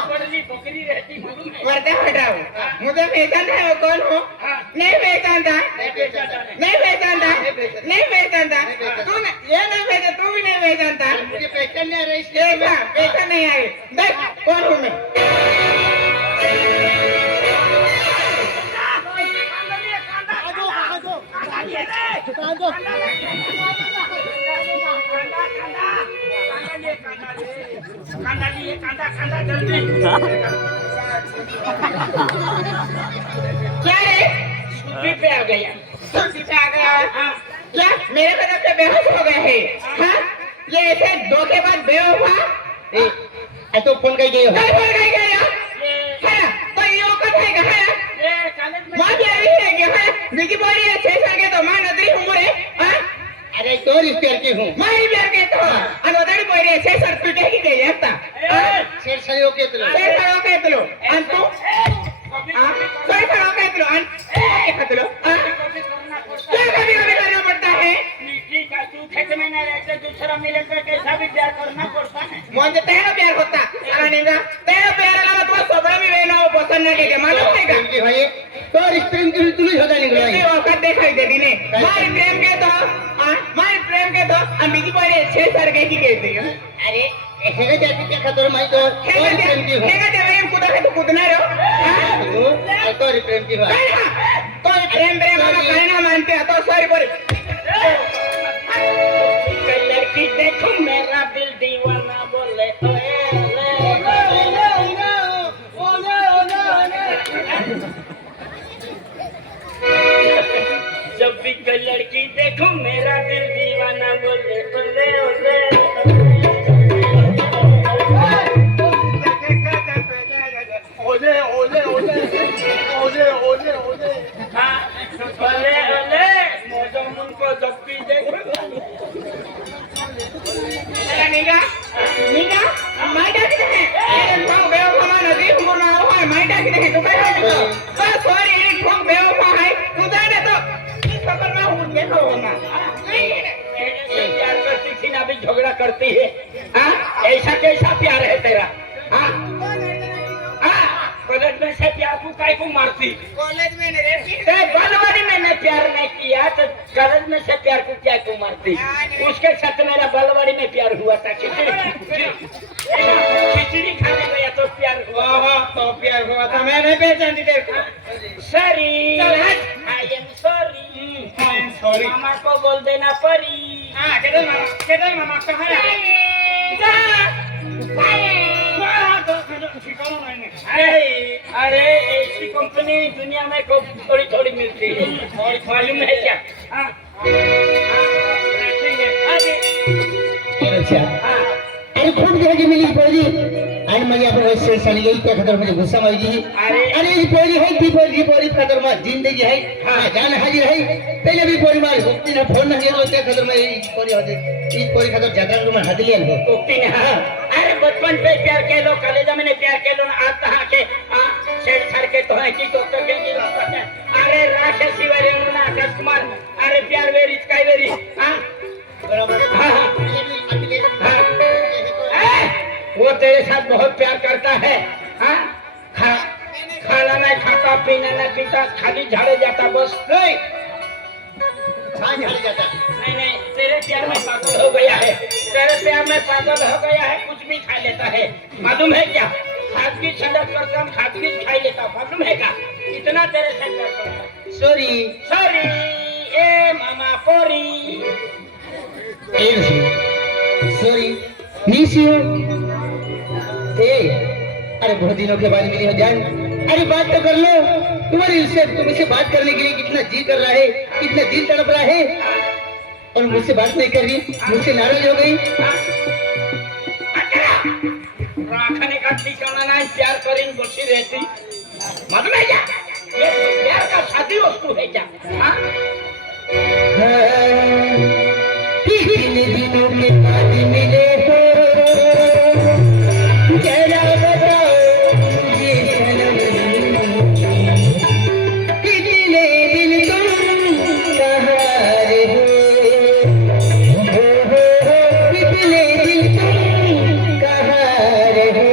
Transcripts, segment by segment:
बकरी रहती वर्दा हटाओ मुझे पहचानता है वो कौन हो नहीं पहचानता नहीं पहचानता नहीं पहचानता तू ये नहीं पहचान तू भी नहीं पहचानता मुझे पहचानने रही पहचान नहीं आई देख कौन हूँ मैं क्या रे सूफी पे आ गया सूफी पे आ गया क्या मेरे तरफ से बेहोश हो गए हैं हाँ ये ऐसे धोखेबाज बेवफा तो फोन कर गई हो कहीं बोल गई क्या है तो ये औकात है कहाँ है माँ भी आई है क्या है बिकी बोली है 6 साल के तो माँ नदरी उम्र है हाँ अरे तो रिपेयर की हूँ माँ ही प्यार के तो अनोदड़ी बोली है 6 साल पीटे ही गई है ता शेर सहयोग के तो 6 साल के तो अंतु हाँ 6 साल के तो अंत के तो क्या कभी कभी करना पड़ता है दूसरा मिले तो कैसा भी प्यार करना पड़ता है मुझे तेरा प्यार होता सारा निंदा तेरा प्यार अलावा तो सोबरा भी रहना हो पसंद नहीं के मालूम है का भाई तो स्प्रिंग की तुझे होता नहीं ये औकात दिखाई देती ने माय प्रेम के तो अमिकी पड़े 6 साल के की कहती है अरे ऐसे का जाती क्या खतर मैं तो प्रेम की हूँ हेगा जब हम कुदा के तो कूदना रो तो प्रेम की बात कोई प्रेम हम कहना मानते हैं तो सॉरी बोल लड़की देखो मेरा दिल दीवाना बोले जब भी कोई लड़की देखो मेरा दिल दीवाना बोले ओले ओले ओले ओले ओले ओले ओले हाँ ओले ओले मौजम उनको जब भी देखो निगा निगा माइटा की है फोन बेवफा नदी उमर ना हो माइटा की है तो काय हो तो सॉरी ये फोन बेवफा है खुदा ने तो इस खबर में हूं देखो ना प्यार करती थी ना अभी झगड़ा करती है हाँ ऐसा कैसा प्यार है तेरा हाँ कॉलेज में से प्यार को काय को मारती कॉलेज में ने रे बलवाड़ी में मैं प्यार नहीं किया तो कॉलेज में से प्यार को क्या को मारती उसके साथ मेरा बलवाड़ी में प्यार हुआ था खिचड़ी खाने गया तो प्यार हुआ तो प्यार हुआ था मैं नहीं पहचानती तेरे को सॉरी आई एम सॉरी मामा को बोल देना परी हां केदे मामा कहां अरे ऐसी कंपनी दुनिया में थोड़ी थोड़ी मिलती है और मालूम है क्या अरे खूप जागी मिली पोळी आणि मग आपण वैसे साली गेली त्या खातर म्हणजे गुस्सा माहिती अरे ही पोळी है ती पोळी खातर मग जिंदगी है जान हाजिर है पहले भी पोळी मार होती ना फोन नहीं तो त्या खातर मैं पोळी होते इस पोळी खातर ज्यादा रूम हाथ लिया हो होती है अरे बचपन से प्यार के लो कॉलेज में प्यार के लो आज तक के शेर सर के तो है कि तो के अरे राकेश शिवारी ना आकाश कुमार अरे प्यार वेरी स्काई वेरी हां बराबर हां वो तेरे साथ बहुत प्यार करता है हाँ खाना नहीं खाता पीना नहीं पीता खाली झाड़े जाता बस नहीं नहीं तेरे प्यार में पागल हो गया है तेरे प्यार में पागल हो गया है कुछ भी खा लेता है मालूम है क्या खादगी छंडक करता खादगी खा लेता मालूम है क्या इतना तेरे से प्यार करता सॉरी सॉरी ए मामा पोरी सॉरी मिस यू अरे बहुत दिनों के बाद मिली हो जान अरे बात तो कर लो तुमसे बात करने के लिए कितना जी कर रहा है कितना दिल तड़प रहा है और मुझसे बात नहीं कर रही मुझसे नाराज हो गई राखने का ठिकाना नहीं प्यार करें बसी रहती मालूम है क्या ये प्यार का शादी वस्तु है क्या कितने दिनों के बाद मिले हो जरा बताओ मुझे सनम कितने दिल तुम कहाँ रहे हो कितने दिल तुम कहाँ रहे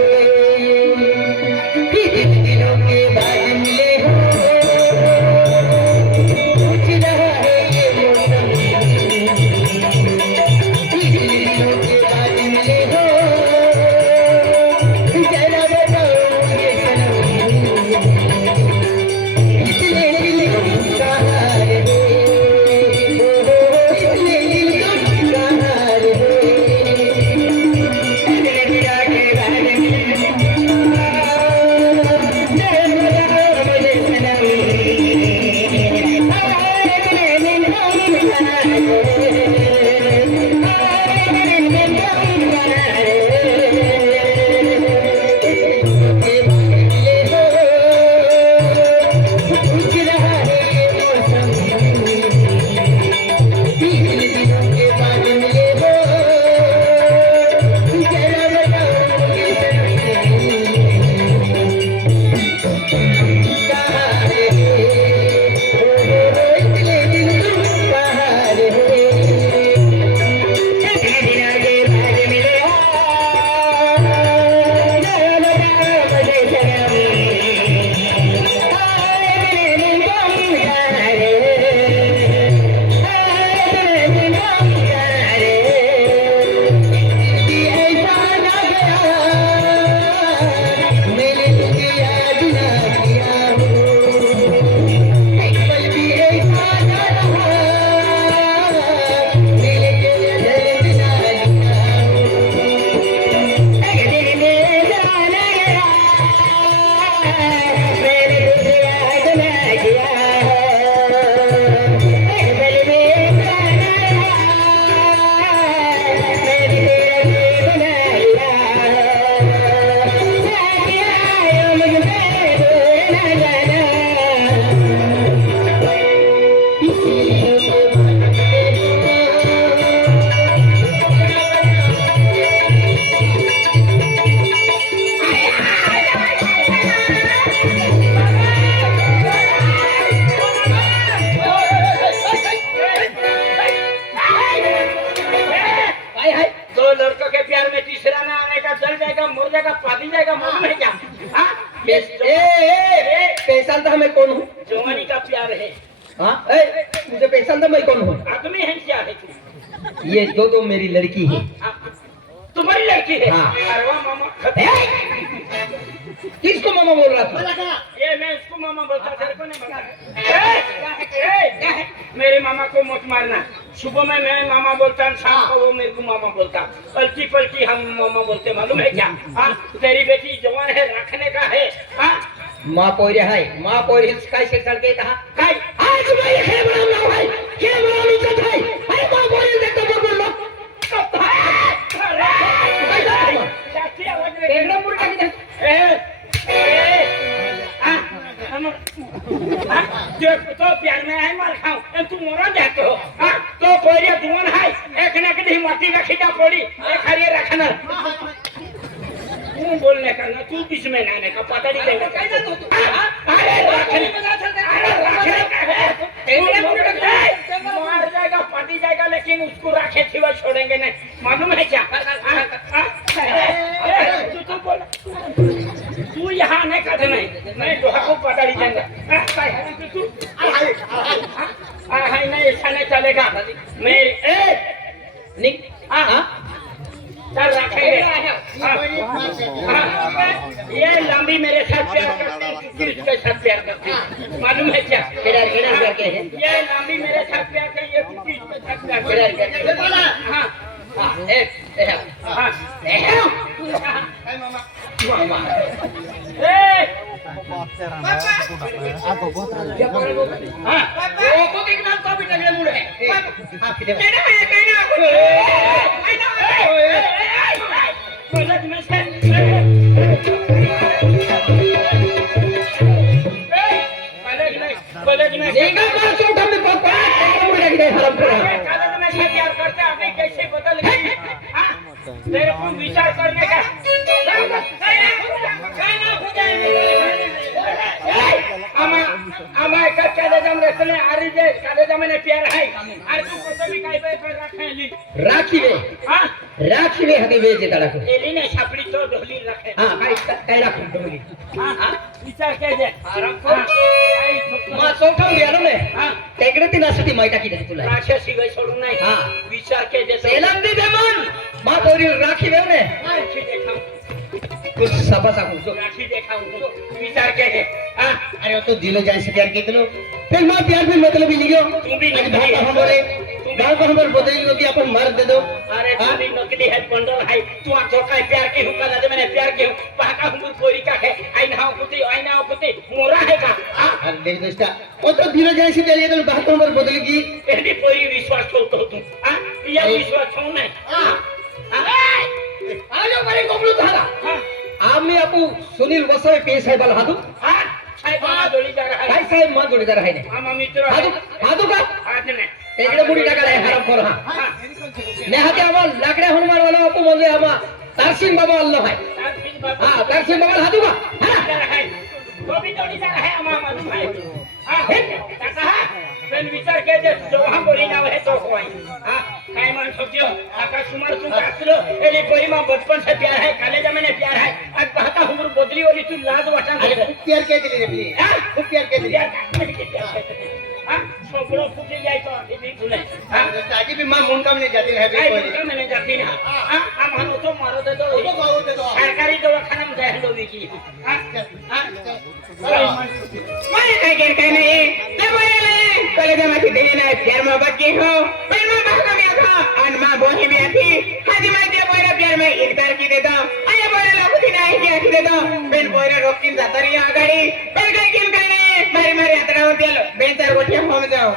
जाएगा पादी जाएगा मालूम है क्या? हाँ पहचान था मैं कौन हूँ? जवानी का प्यार है। हाँ मुझे पहचान था मैं कौन हूँ? आदमी है क्या है तू? ये दो मेरी लड़की है। हाँ, तुम्हारी लड़की है? हाँ। अरे वाह मामा। किसको मामा बोल रहा था? ये मैं इसको मामा बोलता, तेरे को नहीं बताया। मेरे मामा को मत मारना। सुबह में मैं मामा बोलता हूँ, शाम को वो मेरे को मामा बोलता। पलटी पलटी हम मामा बोलते, मालूम है क्या? हाँ, तेरी बेटी जवान है, रखने का है। हाँ, माँ पोरे है, माँ पोरे काय से चलते कहा काय? आज मैं ये खेल बना ना भाई, खेल बना नहीं चलता है। अरे माँ पोरे देखो बोल लो। टेढ़ा मुड़ के तो प्यार में है मार खाऊं तू मोरा जाते हो। तो कोई दुआन है एक ना कहीं माटी रखी जा पड़ी एक हरिये रखना तू बोलने का ना तू बीच में नाने का पता नहीं लेगा। अरे मार जाएगा पटी जाएगा लेकिन उसको राखे सिवा छोड़ेंगे नहीं, मालूम है क्या? तू बोल तू यहाँ नहीं काटे नहीं, मैं दोहा को पता नहीं देंगे। नहीं ऐसा नहीं चलेगा। मैं चल रखेंगे। ये लंबी मेरे साथ प्यार करते हैं, किसके साथ प्यार करते हैं मालूम है क्या? किधर करके है? ये लंबी मेरे साथ प्यार करते हैं, ये किसके साथ प्यार करते हैं? हाँ कैसे बदल गई? तेरे को विचार करने का राखी वे हदी वे जे तड़क एलीने छापड़ी तो ढोली रखे। हां काय राखू ढोली विचार के जे रखो मा सोठा गेलो ने तेकडे ती नासती माहिती की तुला राक्षस शिवाय सोडून नाही। हां विचार के जे सेलंदी देमन मा पोरी राखी वेव ने राखी देखाऊ कुछ सभा साकू जो राखी देखाऊ तो विचार के जे अरे तो दिलो जाय से प्यार केतलो फिर मां प्यार भी मतलब ही लियो तू भी आज भाई हमरे गांव को हमर बदली लो कि अपन मार दे दो। अरे तू भी नकली है पंडल है तू आंखों का प्यार के हुक्का दे मैंने प्यार के पाका हम कोरी का है आईना कुती मोरा है का। अरे देख दोस्ता ओ तो दिलो जाय से चलिए तो बात हमर बदली की एडी कोई विश्वास छोड़तो तू या विश्वास छोड़ नहीं। आलो मारे गोबलू थाला आम्ही आपू सुनील वसावे पे साहेब हादू साहेब मां जोड़ी जा रहा है काय साहेब मां जोडीदार आहे ने आम्हा मित्र हादू का आज नाही तेकडे बुडी टाकाला आहे हराम खोर हा ने हाते आम्हाला लाकड्या हनुमान वाला आपू म्हणले आम्हा तारसिंग बाबा अल्लाह आहे हा तारसिंग बाबा हादू का हा तो भी जोड़ी जा रहा है आम्हा मालूम है। काका पण विचार के जे जो हम बोली नाव है तो होई काय मान सोचियो आकाश कुमार तू कासलो एली कोई मां बचपन से प्यार है कॉलेज में प्यार है आज कहता हूं बदली वाली तू लाज वाटा प्यार के दिले रे प्लीज खूप प्यार के दिले छोकरो फूटी जाए तो अभी भूले ताकि भी मां मुंडा में जाती है काय मुंडा में जाती ना हम हम तो मारो दे दो सरकारी दवाखाना में दे दो की मैं काय नहीं ले बोले कॉलेज में थी देने ना प्यार में बच्ची हो पर मैं भागा में था और मां बोली में थी हाजी मैं दे बोले प्यार में इनकार की देता आया बोले लोग थी नहीं किया की देता बेन बोले रोकिन जातरी आगाड़ी पर काय किन करने मारी मारी यात्रा होती है बेन तर गोठिया हम जाओ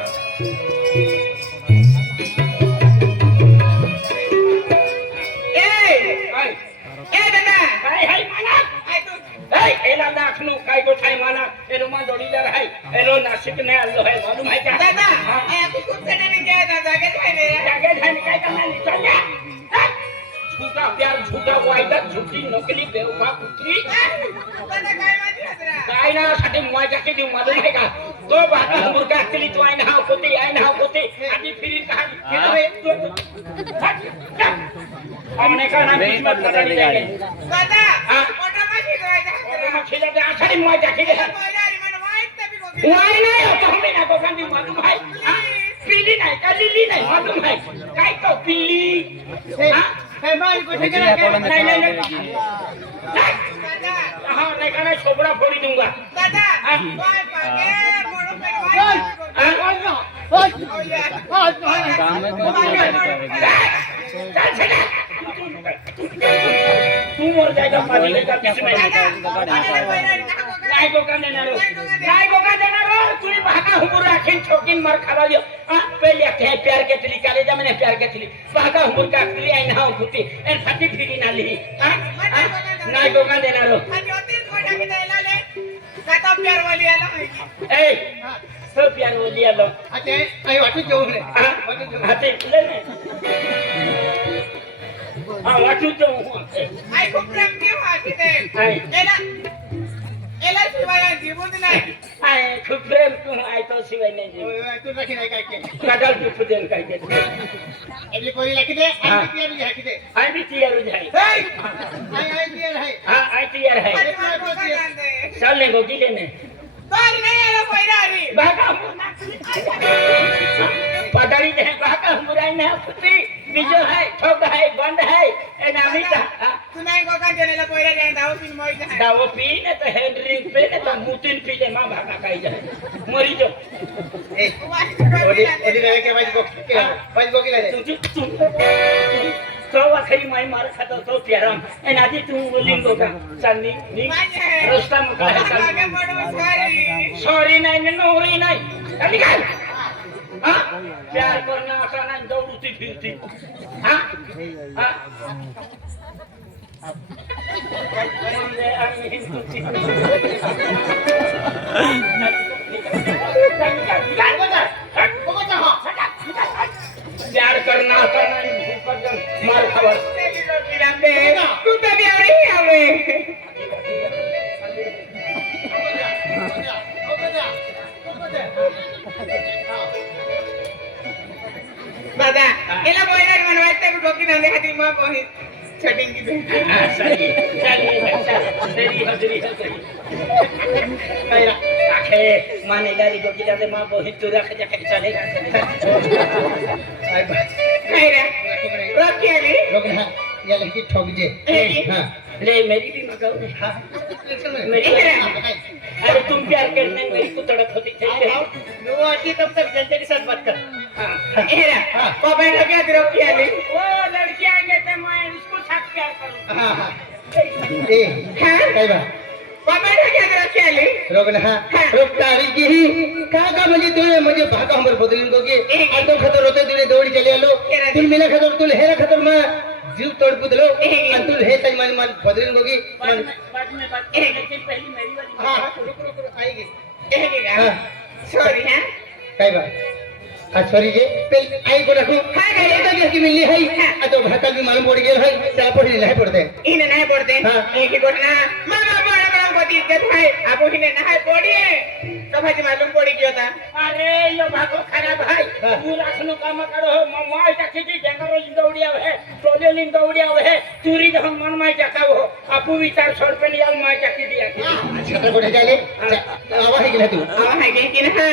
ए दादा काय हाय माना एला दाखनु काय को थाय माना एलो मा जोड़ीदार है एलो नासिक ने आलो है मालूम है क्या दादा ए तू कुछ नहीं किया दादा के थाय ने जागे थाय काय करना नहीं चल जा झूठा प्यार झूठा वायदा झूठी नकली बेवफा पुत्री दादा काय माहिती हसरा काय ना साठी माझ्या के देऊ मालूम है का तो भागा मुर्गा असली तू आईन हाव होते आधी फिरीन कहाणी हमने का नाम किस्मत पता नहीं जाएगी दादा हाँ? मोटा मा शिकवायचा मग खिला ते आषाढी मोजा खिले पहिला मला माहित नाही गोगी वाई नाही होता हमें ना गोगांडी मालूम है पिल्ली नाही का लिली नाही मालूम है काय तो पिल्ली हे बाई कुठे गेला नहीं दादा हाँ नहीं का मैं छोबड़ा फोड़ी दूंगा दादा हाँ? बाय पागे मोडो पे चल चला तू मर जाएगा पानी का किसी में काय गोगा देणार तुम्ही भागा हुमूर राखीन छोकीन मार खावालियो पहले के प्यार के तली काले जा मैंने प्यार के तली भागा हुमूर का तली आई ना होती एन फटी फिरी ना ली नाही गोगा देणार ए सो प्यार बोली आलो हाते ले ने वाटू तो आय खूप प्रेम तू आय तो शिवाय नाही जीव काढाल तू फुदेन काय के आय भी तैयार हो जाए हां आय तैयार है चल ले गोगी लेने भागा पटारी है भागा मुराई ना फुटी बीजो है ठोक है बंद है ए नामी का दावो पी ने तो हैंड्रिंक पे ने तो मुतिन पी ले मां भागा खाई जाए मरी जो तो वखरी माई मार खाता तो प्याराम ए नादी तू लिंगो का चांदी नी रस्ता मुका है सॉरी नहीं नोरी नहीं चल निकल हां प्यार करना आसान नहीं दौड़ती फिरती हां हां बंदे आई हिंदुती प्यार करना आसान नहीं भूख मार खबर तू तभी आ रही है दादा एला बोलणार मनवायचं गोकी नांदे हाती मा कोणी सेटिंग की सही चलिए तेरी हजरी है सही मेरा आखे माने गाड़ी को किला दे मां बहुत तू रख जा चलेगा मेरा रखी आली या लड़की ठोक जे हाँ ले मेरी भी मगाओ हाँ मेरी अरे तुम प्यार करने में मेरी को तड़प होती थी वो आती तब तक जनता के साथ बात कर हाँ एरा पापा ने क्या रखी आली वो लड़की आएंगे तो मैं उसको साथ प्यार करूँगा हाँ हाँ ए हाँ काय बा पापा ने क्या रखी आली रोग ना रोग तारी की ही का म्हणजे तुम्ही म्हणजे भागा हमर बदलून गोगे आतो खतर होते तुले दौड़ी चले आलो तुल मिला खतर तुल हेरा खतर मा जीव तोड़ पुदलो आणि तुल हे तई मन मन बदलून गोगे मन बाद में बात लेकिन पहली मेरी वाली हां रुक आएगी हाँ सॉरी हाँ काय बा हाँ सॉरी जे पेल आई को रखो हाँ गए तो की मिलली है तो भाता भी मालूम पड़ गेल है चला पढ़ी नहीं पड़ते इन्हें नहीं पढ़ते हाँ। एक ही घटना मामा बड़ा बड़ा बहुत इज्जत है आप इन्हें नहीं पढ़ी है तो भाई मालूम पड़ी क्यों था अरे यो भागो खराब है हाँ। तू राखनो काम करो माय टाकी दी जंगरो लिंदौड़िया है टोले लिंदौड़िया है चूरी हम मन माय जाता हो आपू विचार छोड़ पे लिया माय टाकी दिया छत्र को जाले आवा है कि तू है कि ना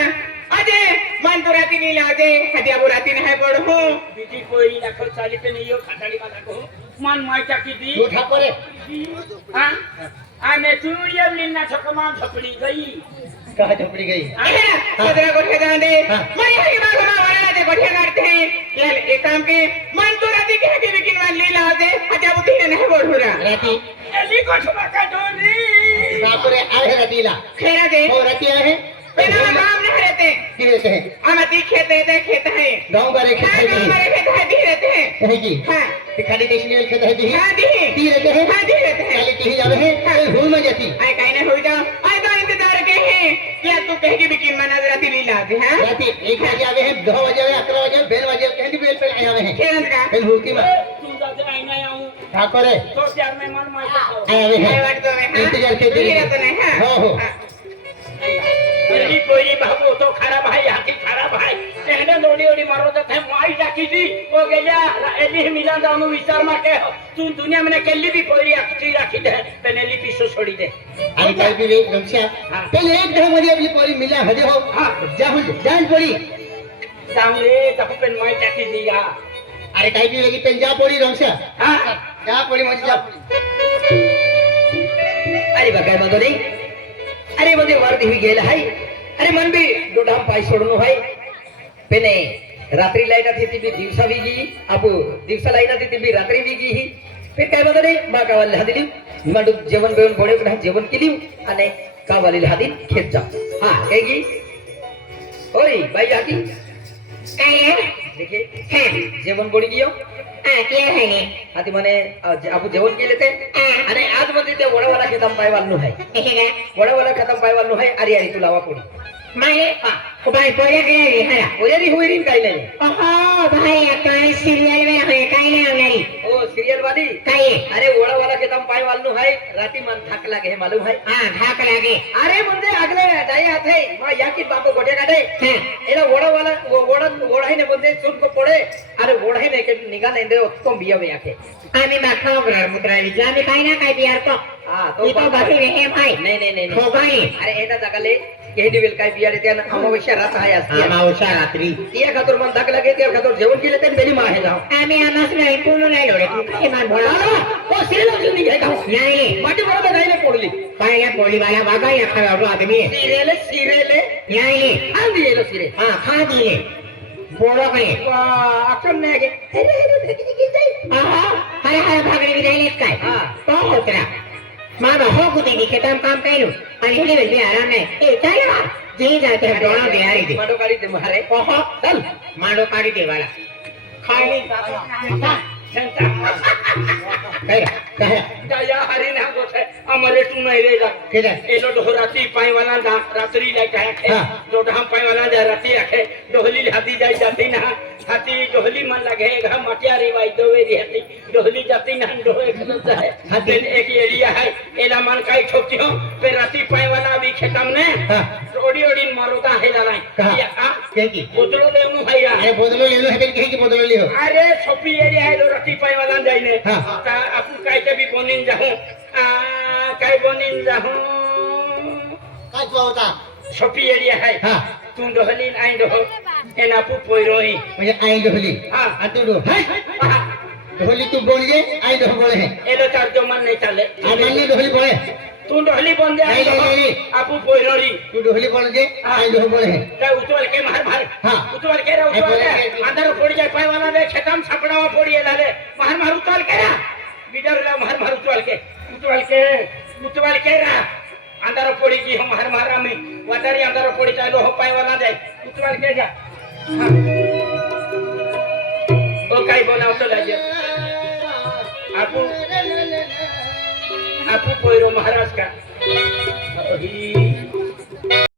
अजय मन तो राती नहीं लाजे हदिया वो राती नहीं पढ़ो बीजी कोई लाखो चाली पे नहीं हो खटाड़ी वाला को मन माय टाकी दी तू ठाकोरे हां आने तू ये लिन्ना छकमान झपड़ी गई कहाँ झपड़ी गई सदरा गोठे जाने दे मैं यहाँ की बात वाला दे गोठे काटते हैं यार एक काम के मन तो राती के हदी बिकिन मान ली ला दे हदिया वो तीन नहीं बोल रहा राती एली कोठवा का डोली ठाकोरे आए रातीला खेरा दे और राती आए हैं बिना काम नहीं रहते की रहते हैं अमती खेत है गांव बारे खेत है हमारे खेत है दी रहते हैं है की हाँ दिखाड़ी देश में खेत है दी हाँ दी ती रहते हैं हाँ दी रहते हैं काली ती जावे हैं कोई भूल में जाती आए कहीं ना हो जाओ आए तो इंतजार के हैं क्या तू कहेगी बिकिन मना राती ली ला दे हाँ राती 1 बजे आवे हैं 2 बजे आवे 11 बजे बेन बजे कहती बेल पे आए हैं खेरन का बेन भूल की में तू जाते आईना आऊं ठाकोरे तो प्यार में मन माय जाता आए हुए आए हैं वाट तो में हाँ इंतजार के दी रहते नहीं हाँ हो मेरी कोई बाबू खराब आहे हाती खराब आहे त्याने दोडी ओडी मारत आहे माई टाकी दी ओ गेल्या एली मिला जाऊन विचार मा के तू दुनिया में केली भी कोई अक्ती राखी दे पेनेली पिसो छोड़ी दे आणि काय बी रे रमशा पहिले एक दहा मध्ये आपली पोरी मिला हजे हो जान पडी चांगले तप पेन माई टाकी दिया अरे काय बी वेगळी पेन जा पोरी रमशा हां जा पोरी माझी जा अरे बा काय म्हणतो नाही अरे मध्ये वारती हुई गेला हाय अरे मन बी डोडाम पाय सोडणं हाय पेने रात्री लाईट येते बी दिवसा बिगी आपू दिवसा लाईट येते बी रात्री बिगी ही फिर काय म्हणतो नाही बा गावाला दिली मांडू जेवण बेवण गोडे कडा जेवण केली आणि गावाला हादी खेत जा हा काय की ओय बाई आकी काय है देखिए हाँ जेवण गोडी गियो हाँ क्या है ने आधी म्हणे आपण जेवण केले ते आणि आज मध्ये ते वडावाला खेताम पाय वालनो आहे ऐसे का वडावाला खेताम पाय वालनो आहे अरे अरे तू लावा कोणी माने ओ भाई पोरे के रे हरा ओरेरी होईरीन काही नाही ओहो भाई काय सीरियल में है काय नहीं होनारी ओ सिरियल वाली काय अरे वडावाला खेताम पाय वालनो आहे राती मन थाक लागे हे मालूम है हां धाक लागे अरे म्हणजे अगले जाई आथे मग या की बापू गोटे काढे हां एला वडावाला वडाही ने बोलते सुन को पड़े अरे वडाही ने के निगा नहीं दे तो बिया में आके आम्ही बाखो ग्रह मुद्राली जाने काय ना काय बिहार को हां ये तो बाकी रहे भाई नहीं नहीं नहीं हो गई अरे एटा जगाले केहडी वेल काय बिया देते अमावस्या रात आहे आज अमावस्या रात्री त्या खातर मन धाक लागे त्या खातर जेवण केले ते बेली माहे जाओ आम्ही आमास नाही पूर्ण नाही लोडे तू काय मान बोला ओ सिरियल अजून घे जाओ नाही माटी बरोबर नाही पडली काय ना बोली वाला बागा या खा आदमी सिरियल नाही आंधी येलो सिरियल हां खा दिए बोलो काय अकन नाही गे आहा हरे हरे भागणे विधायले काय हां तो होतरा मामा हो कुते की खेतम काम कइलो आणि हेली वेल आराम नाही ए चल ना जे जाते दोनों बिहारी दे माडो गाडी ते मारे ओहो चल मांडो काढी दे वाला खाली काय काय दया हरी ना गोठे अमरे तू नहीं रे जा केदा एलो डोहराती पाई वाला दा रात्रि लाइट है हाँ। डोढा पाई वाला जा राती है डोहली हाथी जाई जाती ना हाथी डोहली मन लगे घा मटिया रे वाई दोवे री हाथी डोहली जाती ना डोहे खनत है हाथी। फिर एक एरिया है एला मन काई ठोकी हो फिर राती पाई वाला भी खेतम ने हां ओडी ओडी मारोता है ला कहा? नहीं आ के की बोतलो ले नु भाई अरे बदलो लेलो है के की बदलो लियो अरे छोपी एरिया है लो राती पाई वाला जाईने हाँ। ता आपू काय ते भी बोनिन जाहू काय बोनिन जाहू काय पावता छोपी एरिया है हां तू डोहली आई डोह एन आपू पोयरोई म्हणजे आई ढोली हाँ। आ तू डो ढोली तू बोलिए आई ढो बोले है एलो तार जो मन नहीं चले आ मानी ढोली बोले तू डोहली बन दे नहीं, नहीं, नहीं। आपू पोयरोई तू ढोली बोले जे आई ढो बोले है ते उतवल के मार मार हाँ। उतवल के रे उतवल बोले के अंदर फोड़ जाए पाई वाला दे खेतम छपड़ावा फोड़िए लाले मार मार उतवल के रा बिडर ला मार मार उतवल के रा अंदर फोड़ी की हम हर मारा में वतारी अंदर फोड़ी चालो हो पाई वाला जाए उतवल के जा हाँ। ओ काय बोलाव तो लागे आपू पोयरो महाराज का